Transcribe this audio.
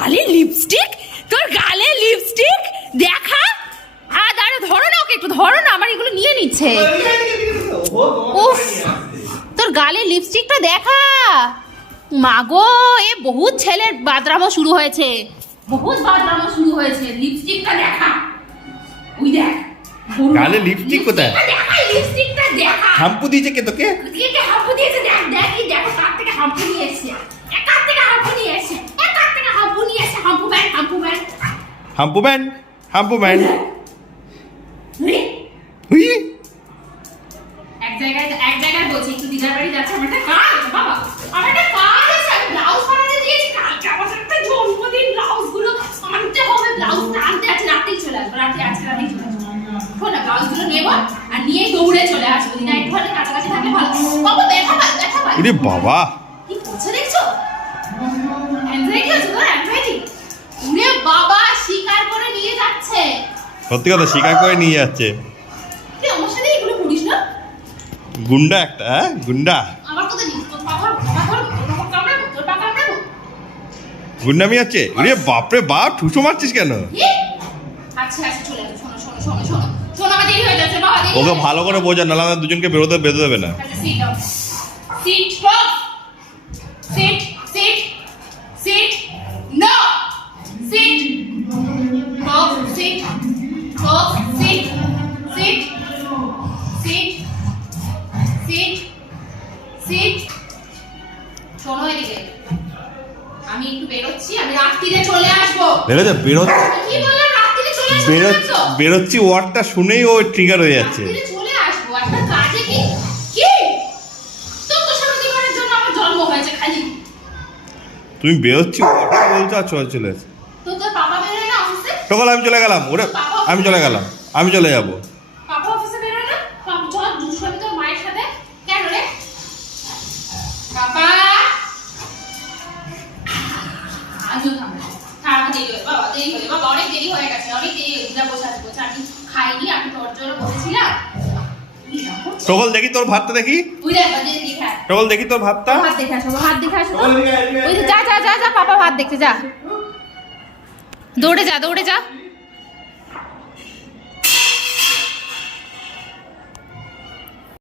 গালে লিপস্টিক, তোর গালে লিপস্টিক দেখা। দাঁড়া, ধরো না ওকে, একটু ধরো না, আমার এগুলো নিয়ে নিচ্ছে। উফ, তোর গালে লিপস্টিকটা দেখা। মাগো, এ বহুত ছেলের বাদরামো শুরু হয়েছে, বহুত বাদরামো শুরু হয়েছে। লিপস্টিকটা দেখা, ওই দেখ গালে লিপস্টিক কোথায়? দেখা, লিপস্টিকটা দেখা। হাম্পু দিয়েছে কে তোকে? কে হাম্পু দিয়েছে? দেখ দেখ, এই দেখো কার থেকে হাম্পু নিয়ে এসেছে, কার থেকে হাম্পু নিয়ে এসেছে, কার থেকে হাম্পু নিয়ে এসেছে। হাম্পু ব্যান্ড, হাম্পু ব্যান্ড, হাম্পু ব্যান্ড, হাম্পু ব্যান্ড। এক জায়গায় বলছি একটু দিদার বাড়ি যাচ্ছে, আমার একটা কাজ আছে বাবা, আমার একটা কাজ আছে, আমি ব্লাউজ বানাতে দিয়েছি, কালকে আমার একটা জন্মদিন, ব্লাউজ গুলো আনতে হবে, ব্লাউজটা আনতে আছে, রাতেই চলে আসবো, আজকে রাতেই চলে আসবো। শোন না, ব্লাউজ গুলো নেবো আর নিয়ে দৌড়ে চলে আসবো, দিদা একটু হলে কাছাকাছি থাকলে ভালো। বাবা দেখা পাই, দেখা পাই। ওরে বাবা, কি করছে দেখছো? অ্যানজাইটি আছে তোর, অ্যানজাইটি। ওরে বাবা, শিকার করে নিয়ে যাচ্ছে। সত্যি কথা, শিকার করে নিয়ে যাচ্ছে। তুই আমার সাথে এগুলো করিস না? গুন্ডা একটা, হ্যাঁ গুন্ডা। আমার কথা নিস, তোর কামড়াবো, তোর পা কামড়াবো। গুন্ডামি আছে। ওরে বাপরে বাপ, ঠুসো মারছিস কেন? আচ্ছা আচ্ছা, চলে আসো। শোনো শোনো শোনো শোনো শোনো, আমার দেরি হয়ে যাচ্ছে বাবা, দেরি ওকে হয়ে যাচ্ছে। ভালো করে বোঝা, নাহলে আমাদের দুজনকে বেরোতে দেবে না। আচ্ছা, sit down, sit close, sit sit sit, no sit, close sit, close sit, sit sit sit sit. শোনো এদিকে, আমি একটু বেরোচ্ছি, আমি রাত্রিরে চলে আসবো। বেরোচ্ছে, কি বললাম, রাত্রিরে চলে আসবো। বেরোচ্ছি ওয়ার্ডটা শুনেই ও ট্রিগার হয়ে যাচ্ছে। রাত্রিরে চলে আসবো, একটা কাজে কি কি তোর তো সারাদিনের জন্য আমার জন্ম হয়েছে খালি। তুমি বেরোচ্ছি ওয়ার্ডটা বলছো আর চলে আসছে। তো তোর পাপা বেরোয় না অফিসে? সকাল আমি চলে গেলাম, ওরে আমি চলে গেলাম, আমি চলে যাবো। পাপা অফিসে বেরোয় না? পাপা চল দুষ্টামি তোর মায়ের সাথে। কেন রে পাপা? আজও থামবে, থামা দেরি হয়ে বাবা, দেরি হয়ে বাবা, অনেক দেরি হয়ে গেছে, অনেক দেরি হয়ে যা বসে আছে, বলছে আমি খাইনি, আমি তোর জন্য বসেছিলাম। টগল দেখি তোর ভাতটা দেখি, ওই দেখ বাজে দেখা, টগল দেখি তোর ভাতটা। হাত দেখে আসো, হাত দেখে আসো। ওই যা যা যা যা, পাপা ভাত দেখতে যা, দৌড়ে যা, দৌড়ে যা।